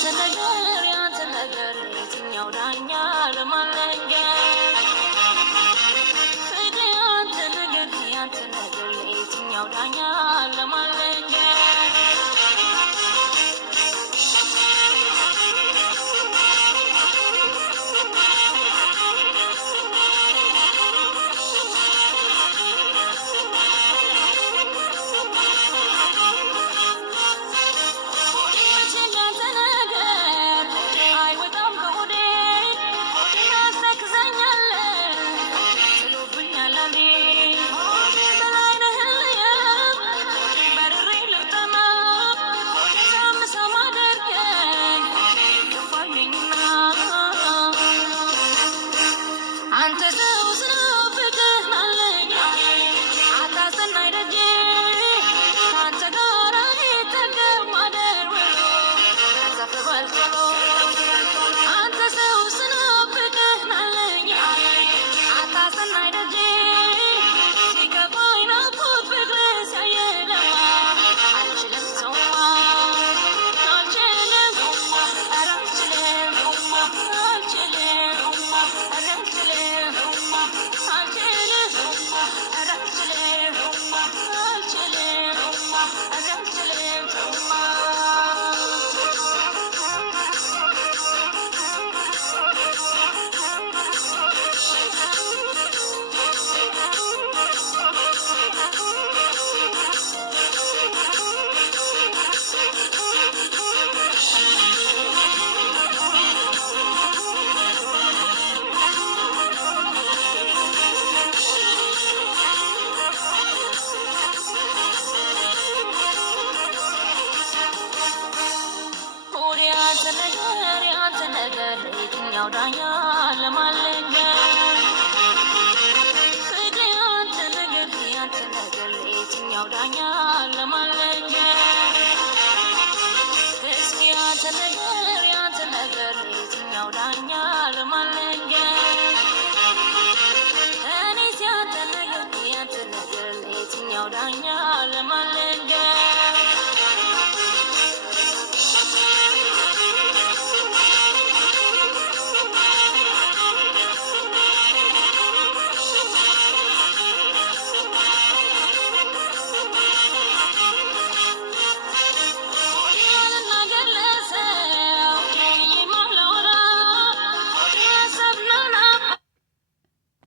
ያንተ ነገር የትኛው ዳኛ ለማለንገር ፍቅር ያንተ ነገር የትኛው ዳኛ ለማለንገር ዳኛ ለማለንገር ፍቅር ያንተ ነገር የትኛው ዳኛ ለማለንገር እስኪ ያንተ ነገር የትኛው ዳኛ ለማለንገር እኔስ ያንተ ነገር የትኛው ዳኛ ለማለንገር